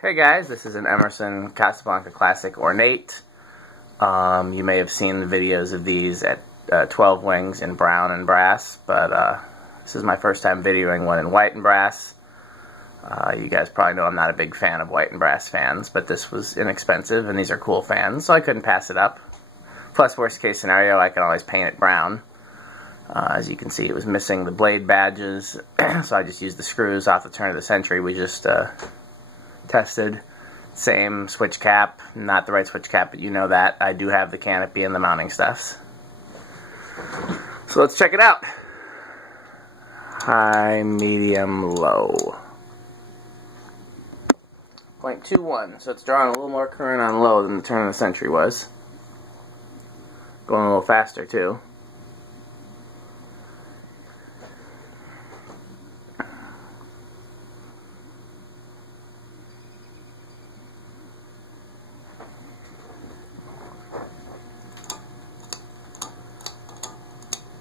Hey guys, this is an Emerson Casablanca Classic ornate. You may have seen the videos of these at 12 wings in brown and brass, but this is my first time videoing one in white and brass. You guys probably know I'm not a big fan of white and brass fans, but this was inexpensive and these are cool fans, so I couldn't pass it up. Plus, worst case scenario, I can always paint it brown. As you can see, it was missing the blade badges, so I just used the screws off the turn of the century. We just tested. Same switch cap, not the right switch cap, but you know that. I do have the canopy and the mounting stuffs. So let's check it out. High, medium, low. 0.21, so it's drawing a little more current on low than the turn of the century was. Going a little faster too.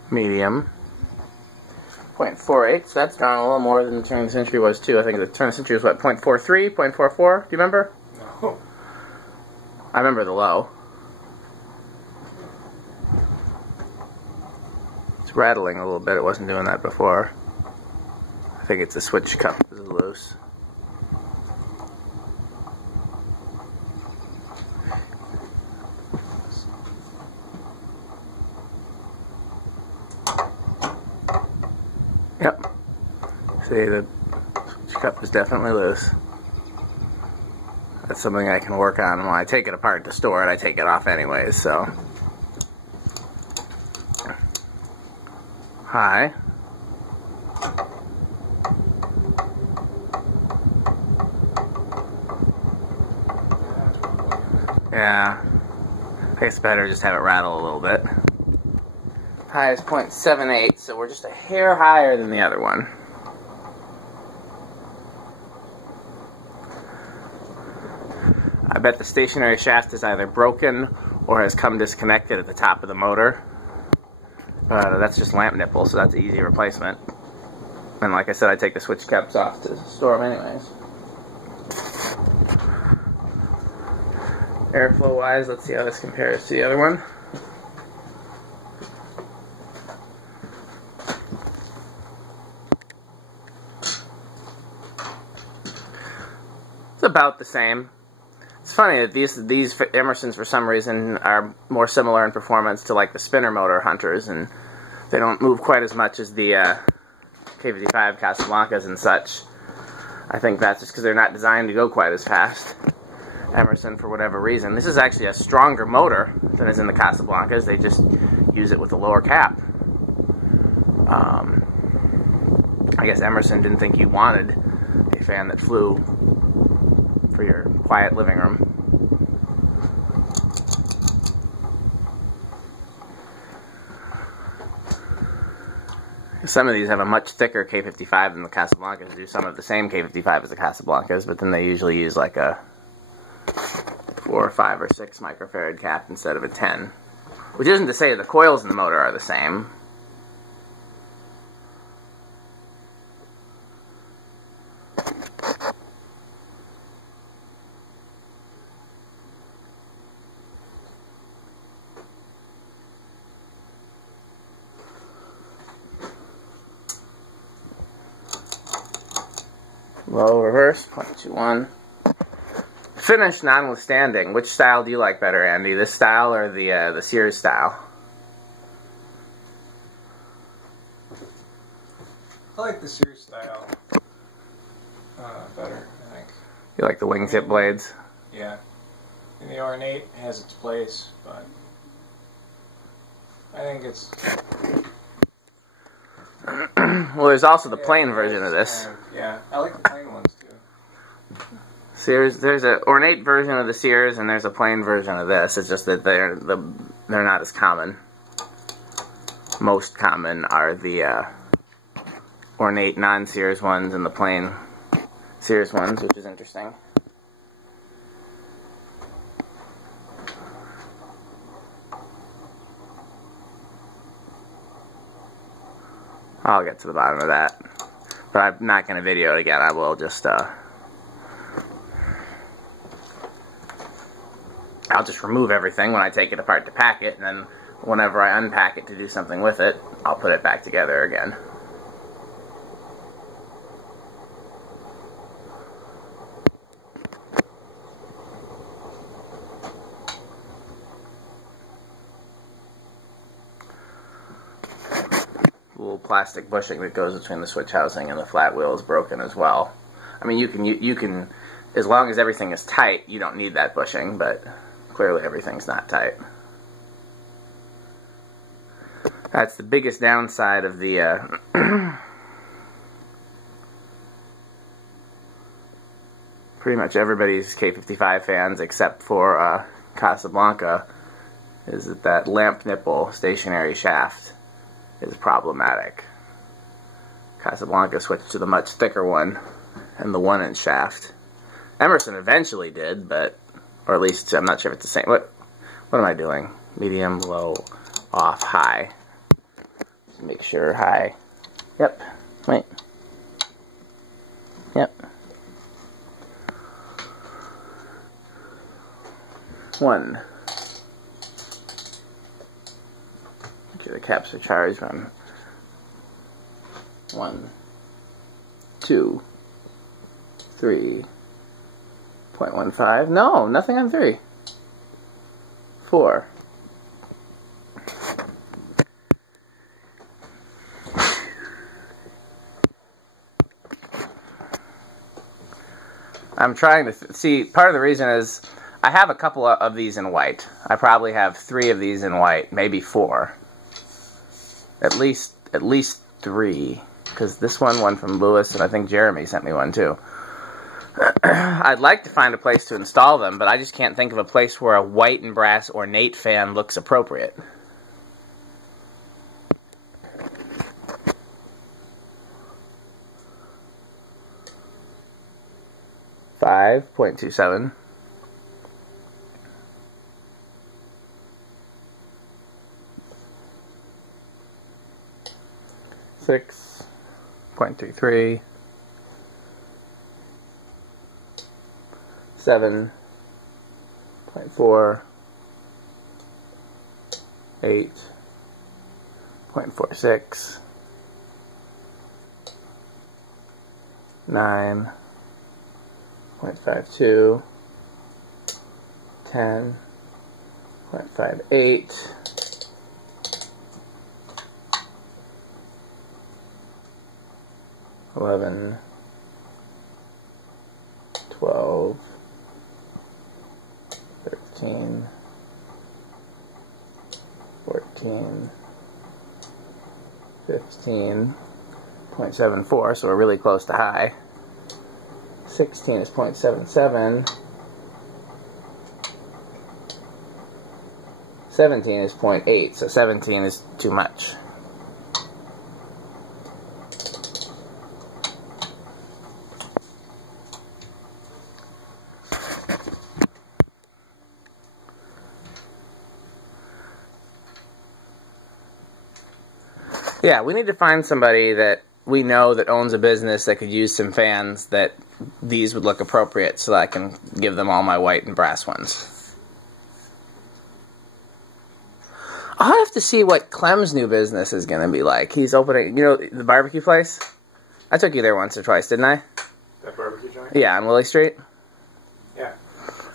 Medium. 0.48, so that's drawing a little more than the turn of the century was too. I think the turn of the century was what, 0.43, 0.44? Do you remember? No. I remember the low. It's rattling a little bit. It wasn't doing that before. I think it's the switch cup is loose. Yep. See, the switch cup is definitely loose. That's something I can work on. When I take it apart to store it, I take it off anyways, so. High. Yeah. I guess it's better to just have it rattle a little bit. High is 0.78, so we're just a hair higher than the other one. I bet the stationary shaft is either broken or has come disconnected at the top of the motor. That's just lamp nipple, so that's an easy replacement. And like I said, I take the switch caps off to store them anyways. Airflow wise, let's see how this compares to the other one. It's about the same. It's funny that these Emersons for some reason are more similar in performance to like the spinner motor hunters, and they don't move quite as much as the K55 Casablancas and such. I think that's just because they're not designed to go quite as fast. Emerson, for whatever reason. This is actually a stronger motor than is in the Casablancas. They just use it with a lower cap. I guess Emerson didn't think you wanted a fan that flew for your quiet living room. Some of these have a much thicker K55 than the Casablancas do. Some of the same K55 as the Casablancas, but then they usually use like a 4 or 5 or 6 microfarad cap instead of a 10. Which isn't to say the coils in the motor are the same. Low reverse, 0.21. Finish notwithstanding, which style do you like better, Andy? This style or the Sears style? I like the Sears style better, I think. You like the wingtip blades? Yeah. And the ornate has its place, but I think it's... Well, there's also the plain version of this. Yeah, I like the plain ones too. Sears, there's an ornate version of the Sears and there's a plain version of this. It's just that they're not as common. Most common are the ornate non-Sears ones and the plain Sears ones, which is interesting. I'll get to the bottom of that. But I'm not going to video it again. I will just I'll just remove everything when I take it apart to pack it, and then whenever I unpack it to do something with it, I'll put it back together again. The little plastic bushing that goes between the switch housing and the flat wheel is broken as well. I mean, you can, as long as everything is tight, you don't need that bushing, but clearly everything's not tight. That's the biggest downside of the pretty much everybody's K55 fans except for Casablanca, is that lamp nipple stationary shaft is problematic. Casablanca switched to the much thicker one and the 1-inch shaft. Emerson eventually did, but, or at least I'm not sure if it's the same. What am I doing? Medium, low, off, high. Just make sure high. Yep. Wait. Yep. 1. Get the capacitor charge on 1, 2, 3.15. No, nothing on 3. 4. I'm trying to see, part of the reason is I have a couple of these in white. I probably have 3 of these in white, maybe 4. At least 3, because this one from Lewis, and I think Jeremy sent me one too. I'd like to find a place to install them, but I just can't think of a place where a white and brass ornate fan looks appropriate. .27. 6.23. 7.4. 8.46. 9.52. 10.58. 11, 12, 13, 14, 15.74, so we're really close to high. 16 is 0.77. 17 is 0.8, so 17 is too much. Yeah, we need to find somebody that we know that owns a business that could use some fans that these would look appropriate, so that I can give them all my white and brass ones. I'll have to see what Clem's new business is going to be like. He's opening, you know, the barbecue place? I took you there once or twice, didn't I? That barbecue joint? Yeah, on Willie Street. Yeah.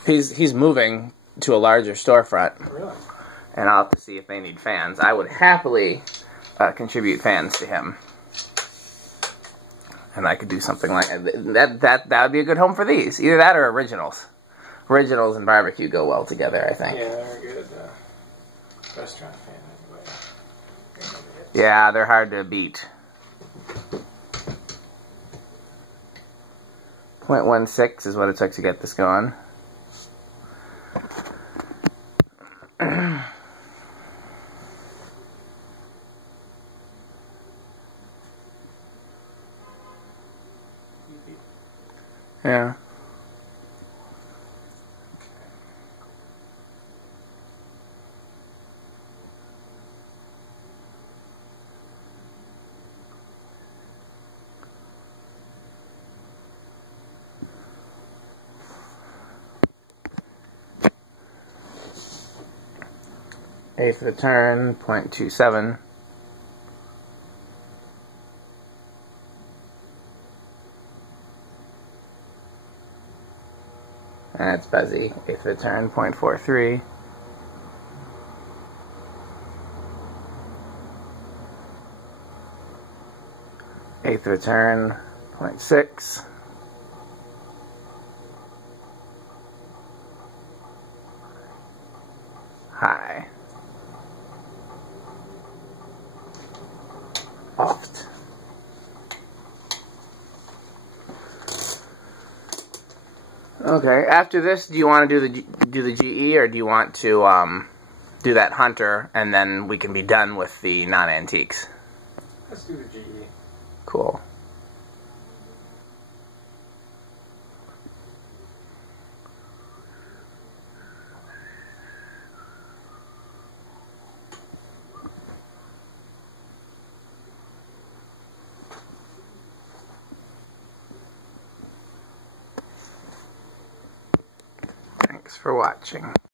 He's moving to a larger storefront. Really? And I'll have to see if they need fans. I would happily contribute fans to him. And I could do something like that. That would be a good home for these. Either that or originals. Originals and barbecue go well together, I think. Yeah, they're good restaurant fan anyway. Yeah, they're hard to beat. 0.16 is what it took to get this going. Yeah. eighth of a turn, 0.27. And it's buzzy, eighth of a turn, 0.43. Eighth of a turn, 0.6. High. Oft. Okay, after this, do you want to do the GE, or do you want to do that Hunter, and then we can be done with the non-antiques? Let's do the GE. Cool. Thanks for watching.